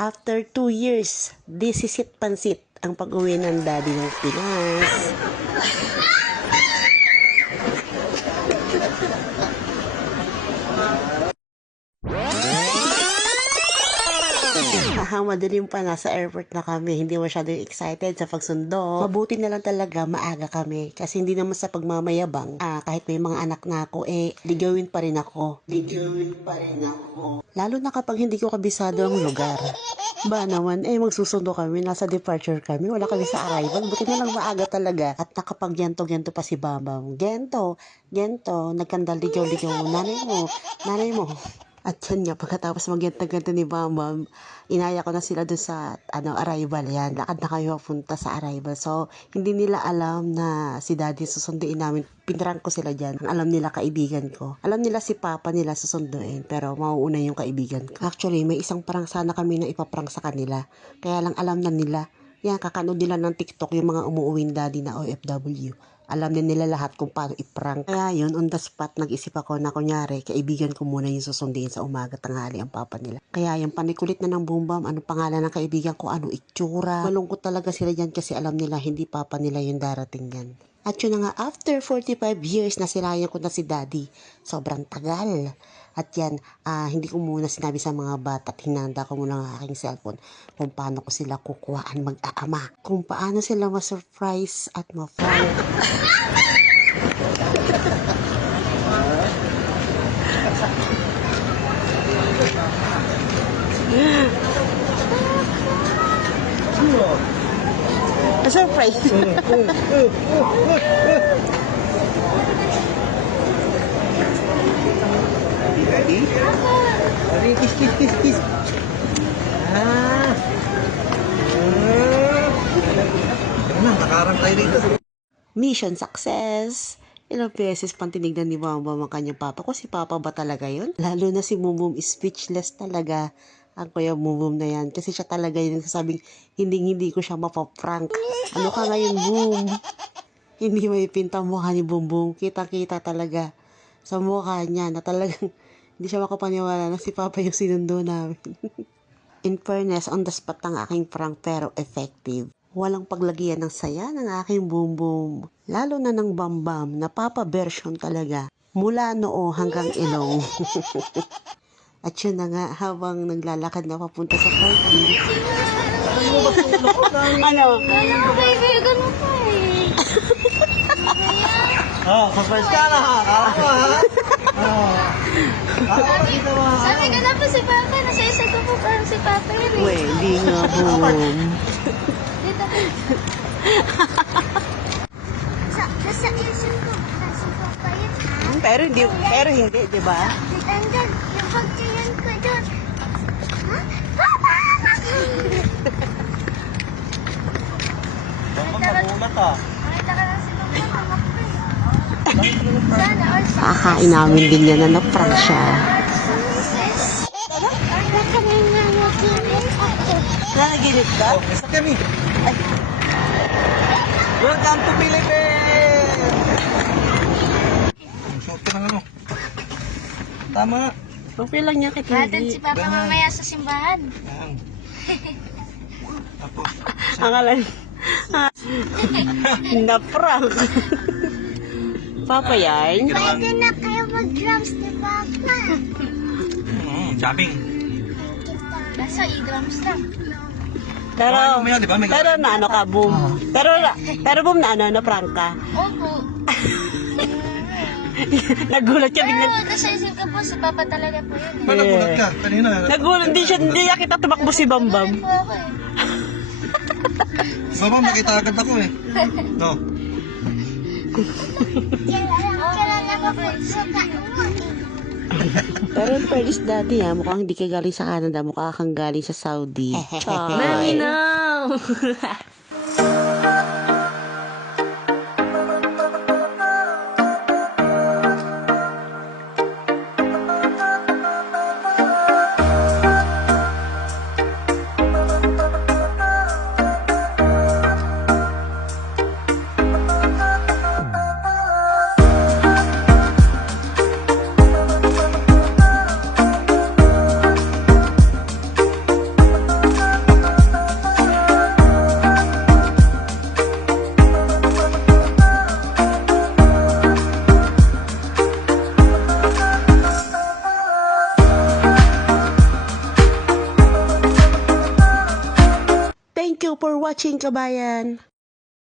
After 2 years, this is it pansit ang pag-uwi ng daddy ng Pinas. Haha, madaling pa nasa airport na kami. Hindi masyado excited sa pagsundo. Mabuti na lang talaga maaga kami. Kasi hindi naman sa pagmamayabang. Ah, kahit may mga anak na ako, eh, ligawin pa rin ako. Ligawin pa rin ako. Lalo na kapag hindi ko kabisado ang lugar. Ba naman, eh magsusundo kami, nasa departure kami, wala kami sa arrival, buti na lang maaga talaga. At nakapag-gento-gento pa si Bambam. Gento, gento, nagkandal-ligaw-ligaw mo, nanay mo, nanay mo. At yan nga, pagkatapos mag-gento-gento ni Bambam, inaya ko na sila dun sa ano, arrival. Yan, lakad na kayo punta sa arrival. So, hindi nila alam na si daddy susunduin namin. Pinrank ko sila dyan. Alam nila kaibigan ko. Alam nila si papa nila susunduin, pero mauuna yung kaibigan ko. Actually, may isang parang sana kami na ipaprank sa kanila. Kaya lang alam na nila. Yan, kakanood nila ng TikTok yung mga umuuwing daddy na OFW. Alam na nila lahat kung paano i-prank. Kaya yun, on the spot, nag-isip ako na kunyari, kaibigan ko muna yung susunduin sa umaga tanghali ang papa nila. Kaya yung panikulit na ng bumbam, ano pangalan ng kaibigan ko, ano itsura. Malungkot talaga sila dyan kasi alam nila hindi papa nila yung darating yan. At yun na nga, after 45 years na silayan ko na si daddy, sobrang tagal. At yan, ah, hindi ko muna sinabi sa mga bata at hinanda ko muna ang aking cellphone kung paano ko sila kukuhaan mag-aama. Kung paano sila ma-surprise at ma-fall. surprise. Ready? Ready? Kiss, kiss, kiss, kiss. Ah. Tara na, nakarang tayo dito. Mission success! Ilang beses pang tinignan ni Mama ang kanyang papa ko. Si Papa ba talaga yun? Lalo na si Mumum speechless talaga. Ang kuya Mumum na yan. Kasi siya talaga yung nagsasabing, hindi hindi ko siya mapaprank. Ano ka ngayon, Boom? Hindi may pinta mukha ni Boom. Kita-kita talaga sa mukha niya na talagang hindi siya makapaniwala na si Papa yung sinundo namin. In fairness, on the spot ang aking prank pero effective. Walang paglagyan ng saya ng aking boom boom. Lalo na ng bambam na papa version talaga. Mula noo hanggang ilong. At yun na nga, habang naglalakad na papunta sa parking. ano? Kaibigan mo pa eh. Oh, surprise ka na ha. Kala mo ha. Sabi ko na po si Papa, nasa isa ko po parang si Papa yun eh. Pwede nga, boom. Dito. Sa, nasa isip ko, nasa Papa yun ha. Pero hindi, pero hindi, di ba? Andyan, yung pagkayan ko doon. Ha? Papa! Baka magulat ha. Nakita ka lang si Mama, tamakbo eh. Sana all sa Kakain namin din niya na na-prank siya. Ano nga ako? Nanaginip ka? Isa kami. Welcome to Philippines! Ang suot ka ng ano. Tama. Okay lang niya Hatid si Papa mamaya sa simbahan. Yan. Tapos, Akala na-prank. Papa yan? Pwede na kayo mag-drums ni Papa. mm, shopping. Nasa e-drums lang. Pero, Ay, mamaya, di ba? May- pero na ano ka, boom. Pero, pero boom na ano, na prank ka. Opo. Nagulat siya Pero biglang. nasa isip ko po, si Papa talaga po yun. Ba't nagulat ka? Kanina. Nagulat, hindi siya, hindi niya kita tumakbo si Bambam. Ganun po ako eh. Baba, nakita agad ako eh. No. Pero in fairness dati ha, mukhang hindi ka galing sa Canada, mukha kang galing sa Saudi. Mami, no! wathinta bayana